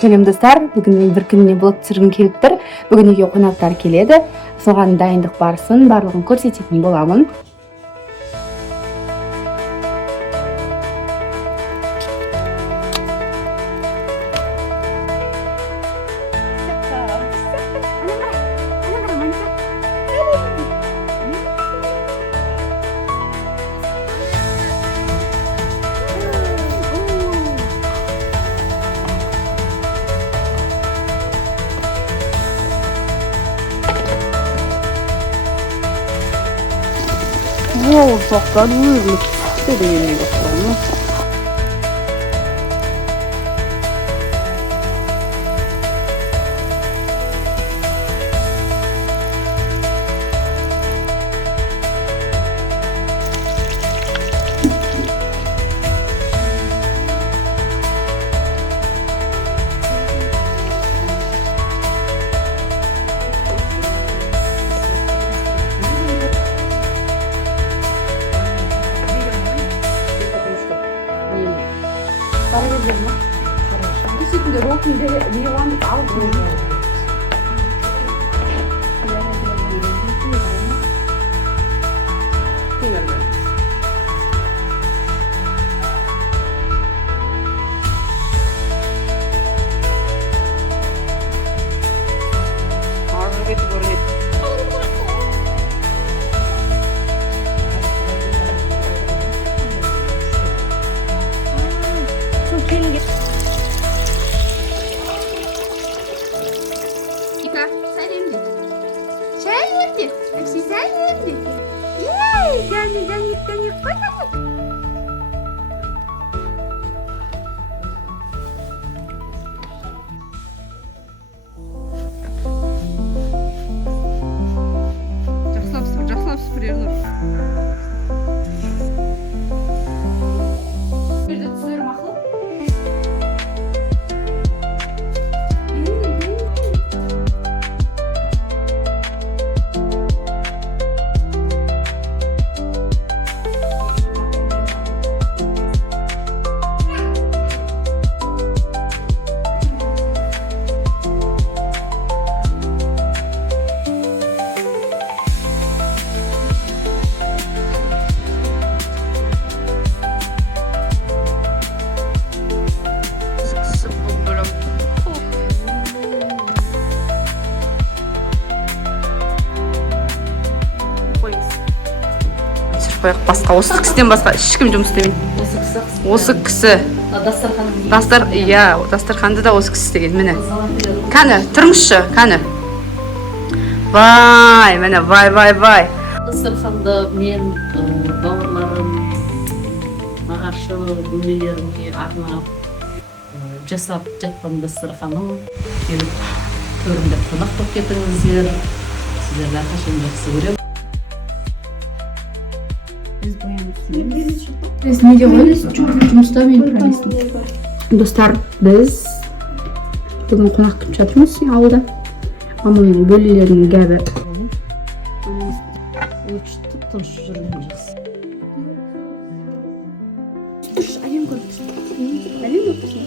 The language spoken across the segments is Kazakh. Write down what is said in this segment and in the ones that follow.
Сәлем достар, бүгін мен бір күніне блог түсіргім келіп тұр. Бүгін үйге қонақтар келеді. Соған дайындық барысын барлығын көрсететін боламын. Wow, çok büyük. Dediğim gibi olmuş. 근데 로키인데 리완 아웃 жақсылап сыпыр Ернұр. Бірді түсірім ақыл. Басқа осы кісіден басқа ешкім жұмыс істемейді. Осы кісі. Дастарханды да осы кісі істеген. Міне. Кәні, тұрыңызшы, кәні. Вай, міне, вай. Дастарханды мен бауырларым, нағашы бөлмелеріне арнап жасап жатқан дастарханым. Келіп көрімде қонақ болып кетіңіздер. Сіздерді әрқашан жақсы көремін. Biz ne diyoruz? Жұмыста мен прайсын. Достар, біз бүгін қонақ күтіп жатырмыз ауылда. Мамамның бөлелерінің гәбі. Өтіп тұрыш жүрген жақсы. Тұрыш, әлем көріп тұрсын. Әлем көріп тұрсын.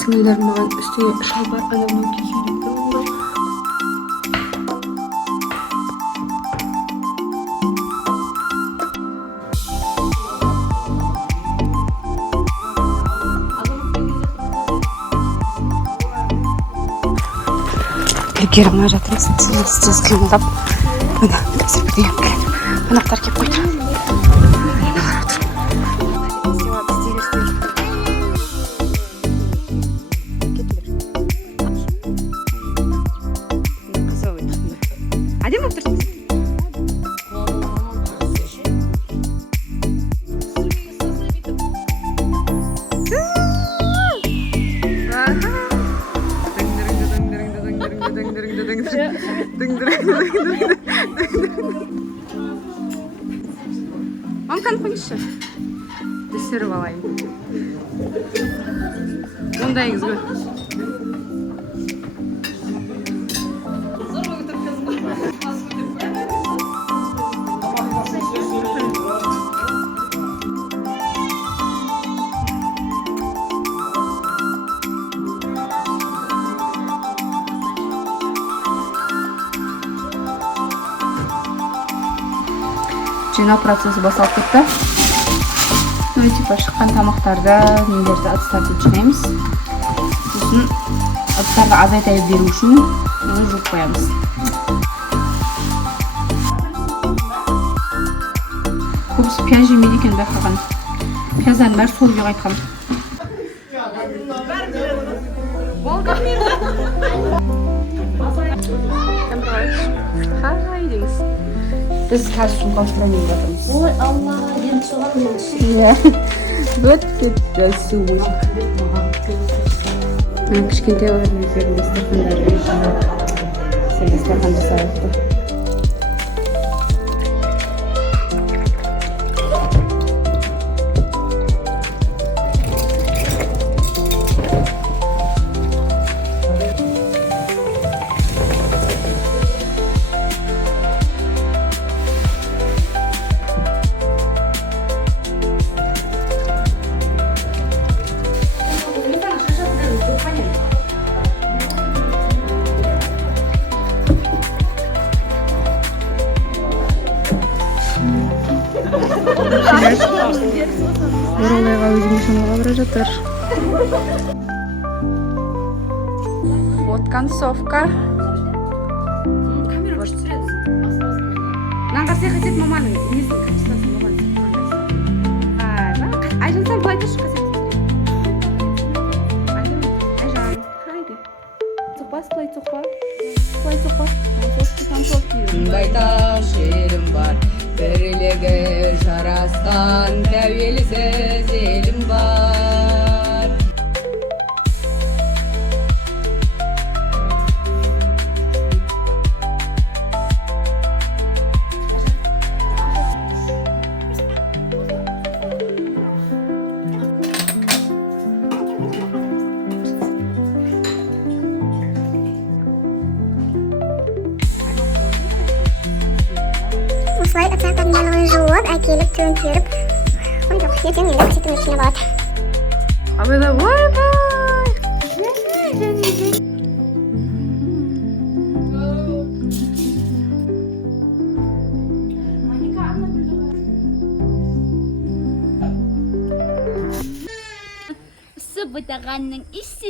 Сіңілдер маған үстіне шалбар адамның киген екен. Үлгеріп жатырмыз. Сіз қимылдап. Мына қазір бірдеңе келеді. Қонақтар келіп қойды. Мамканы қойыңызшы. Düşürüp alayım. Ondayız gör. Жинау процесі басталып кетті. Типа шыққан тамақтарды, нелерді ыдыстарды жинаймыз. Сосын ыдыстарды азайтып беру үшін оны жуып қоямыз. Көбісі пияз жемейді екен байқаған. Пияздардың бәрі сол үйге қайтқан. Біз қазір сумка устранайын жатырмыз. Ой, Алла, енді соған мен Иә. Вот кетті су. Кішкентай олардың өздерінің дастархандары. Сен дастархан жасайыпты. Оралайға өзіме шамаға бара жатыр. Вот концовка. Мынанға саяхат етіп маманың несін качествосын маманың. Айжан, сен былай тұршы қасет. Айжан, хайде. Соқпас, былай соқпа. Былай соқпа. Байтақ жерім бар, бірлігі жарасқан тәуелсіз елім бар. Осылай ыдыстардың барлығын жуып, әкеліп төңкеріп, ертең енді көрсетудің ішіне болады. Абайда бай-бай! Су бұтағанның ішін